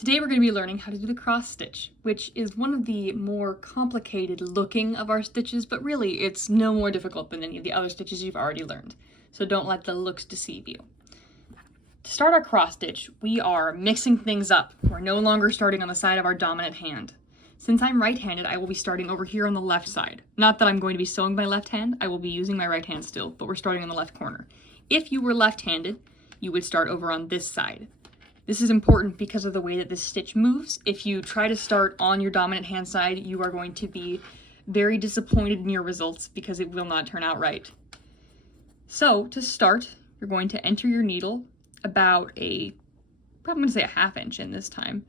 Today we're going to be learning how to do the cross stitch, which is one of the more complicated looking of our stitches, but really it's no more difficult than any of the other stitches you've already learned. So don't let the looks deceive you. To start our cross stitch, we are mixing things up. We're no longer starting on the side of our dominant hand. Since I'm right-handed, I will be starting over here on the left side. Not that I'm going to be sewing my left hand, I will be using my right hand still, but we're starting on the left corner. If you were left-handed, you would start over on this side. This is important because of the way that this stitch moves. If you try to start on your dominant hand side, you are going to be very disappointed in your results because it will not turn out right. So to start, you're going to enter your needle about I'm going to say a ½ inch in this time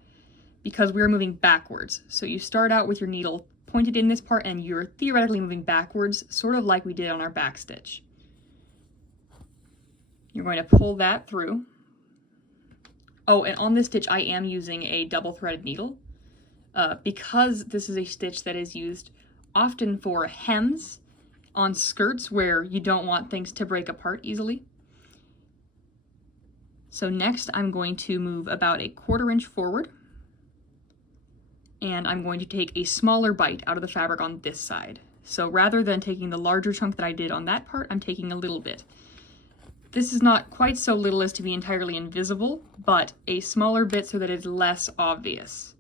because we're moving backwards. So you start out with your needle pointed in this part and you're theoretically moving backwards, sort of like we did on our back stitch. You're going to pull that through. Oh, and on this stitch, I am using a double-threaded needle because this is a stitch that is used often for hems on skirts where you don't want things to break apart easily. So next, I'm going to move about ¼ inch forward, and I'm going to take a smaller bite out of the fabric on this side. So rather than taking the larger chunk that I did on that part, I'm taking a little bit. This is not quite so little as to be entirely invisible, but a smaller bit so that it's less obvious.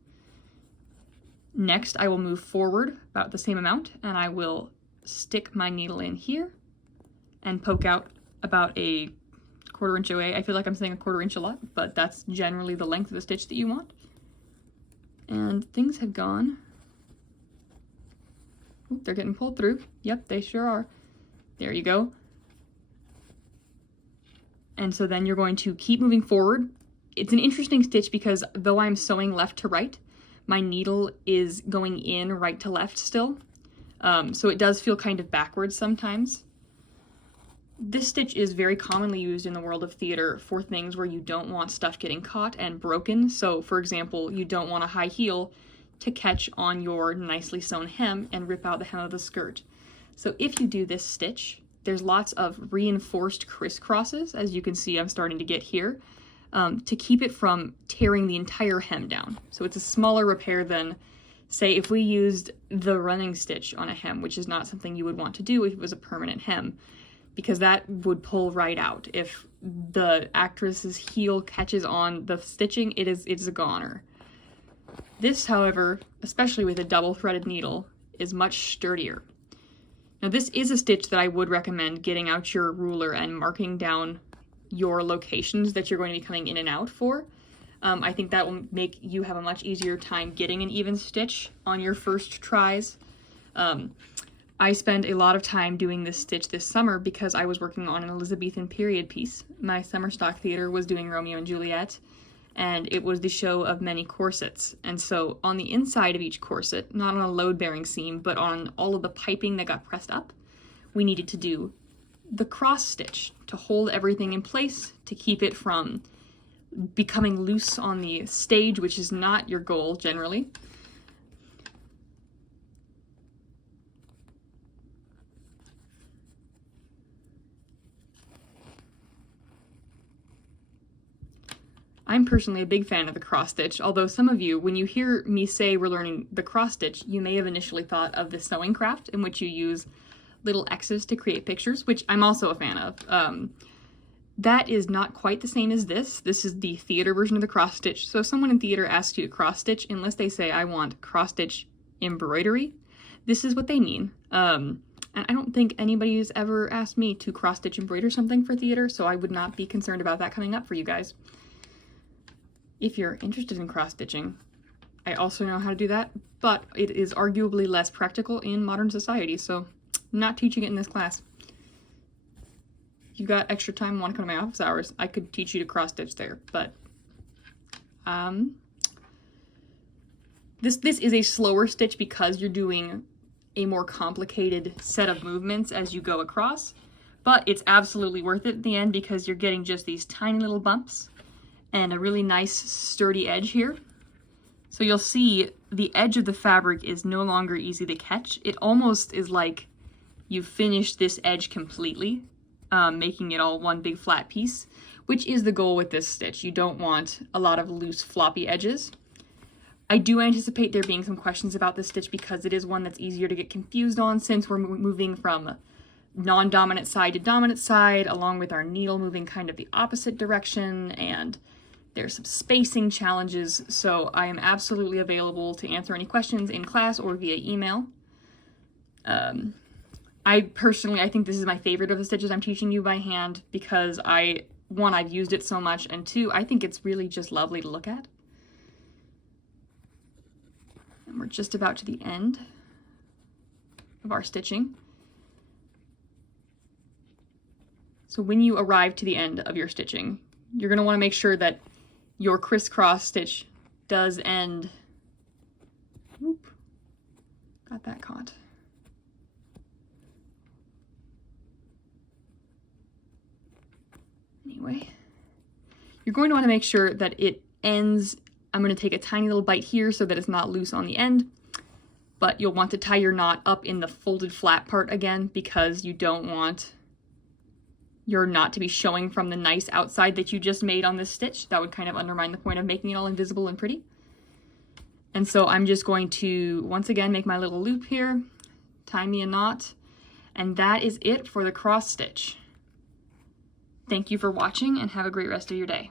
Next, I will move forward about the same amount, and I will stick my needle in here and poke out about a ¼ inch away. I feel like I'm saying a ¼ inch a lot, but that's generally the length of the stitch that you want. And things have gone. Oop, they're getting pulled through. Yep, they sure are. There you go. And so then you're going to keep moving forward. It's an interesting stitch because though I'm sewing left to right, my needle is going in right to left still. So it does feel kind of backwards sometimes. This stitch is very commonly used in the world of theater for things where you don't want stuff getting caught and broken. So for example, you don't want a high heel to catch on your nicely sewn hem and rip out the hem of the skirt. So if you do this stitch, there's lots of reinforced crisscrosses, as you can see I'm starting to get here, to keep it from tearing the entire hem down. So it's a smaller repair than, say, if we used the running stitch on a hem, which is not something you would want to do if it was a permanent hem, because that would pull right out. If the actress's heel catches on the stitching, it's a goner. This, however, especially with a double-threaded needle, is much sturdier. Now this is a stitch that I would recommend getting out your ruler and marking down your locations that you're going to be coming in and out for. I think that will make you have a much easier time getting an even stitch on your first tries. I spent a lot of time doing this stitch this summer because I was working on an Elizabethan period piece. My summer stock theater was doing Romeo and Juliet, and it was the show of many corsets. And so on the inside of each corset, not on a load-bearing seam, but on all of the piping that got pressed up, we needed to do the cross stitch to hold everything in place, to keep it from becoming loose on the stage, which is not your goal generally. I'm personally a big fan of the cross stitch, although some of you, when you hear me say we're learning the cross stitch, you may have initially thought of the sewing craft in which you use little X's to create pictures, which I'm also a fan of. That is not quite the same as this. This is the theater version of the cross stitch. So if someone in theater asks you to cross stitch, unless they say I want cross stitch embroidery, this is what they mean. And I don't think anybody's ever asked me to cross stitch embroider something for theater, so I would not be concerned about that coming up for you guys. If you're interested in cross-stitching, I also know how to do that, but it is arguably less practical in modern society, so I'm not teaching it in this class. If you've got extra time and want to come to my office hours, I could teach you to cross-stitch there, but this is a slower stitch because you're doing a more complicated set of movements as you go across, but it's absolutely worth it at the end because you're getting just these tiny little bumps and a really nice sturdy edge here. So you'll see the edge of the fabric is no longer easy to catch. It almost is like you've finished this edge completely, making it all one big flat piece, which is the goal with this stitch. You don't want a lot of loose floppy edges. I do anticipate there being some questions about this stitch because it is one that's easier to get confused on since we're moving from non-dominant side to dominant side, along with our needle moving kind of the opposite direction, and there's some spacing challenges, so I am absolutely available to answer any questions in class or via email. I think this is my favorite of the stitches I'm teaching you by hand because one, I've used it so much, and two, I think it's really just lovely to look at. And we're just about to the end of our stitching. So when you arrive to the end of your stitching, you're going to want to make sure that your crisscross stitch does end. Whoop, got that caught. Anyway, you're going to want to make sure that it ends. I'm going to take a tiny little bite here so that it's not loose on the end, but you'll want to tie your knot up in the folded flat part again because you don't want your knot to be showing from the nice outside that you just made on this stitch. That would kind of undermine the point of making it all invisible and pretty. And so I'm just going to, once again, make my little loop here, tie me a knot, and that is it for the cross stitch. Thank you for watching and have a great rest of your day.